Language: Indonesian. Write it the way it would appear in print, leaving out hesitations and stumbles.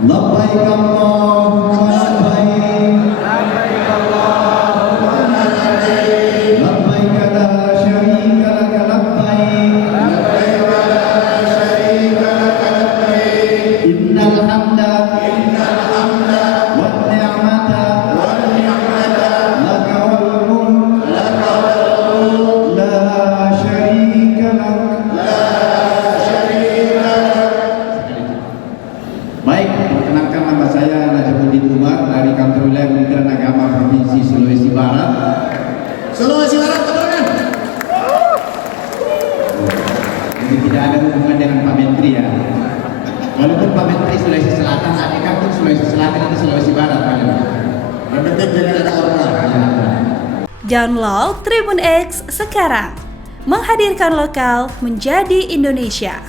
Labbaik Allahumma labbaik. Labbaik la syarika laka labbaik. Innal hamda wan ni'mata laka wal mulk la syarika lak. Baik, perkenalkan nama saya Najamuddin Umar dari Kantor Wilayah Kementerian Agama Provinsi Sulawesi Barat. Sulawesi Barat, keturunan. Ini tidak ada hubungan dengan Pak Menteri ya. Walaupun Pak Menteri Sulawesi Selatan, adik kampung Sulawesi Selatan itu Sulawesi Barat. Yang penting jangan ada orang. Download Tribun X sekarang, menghadirkan lokal menjadi Indonesia.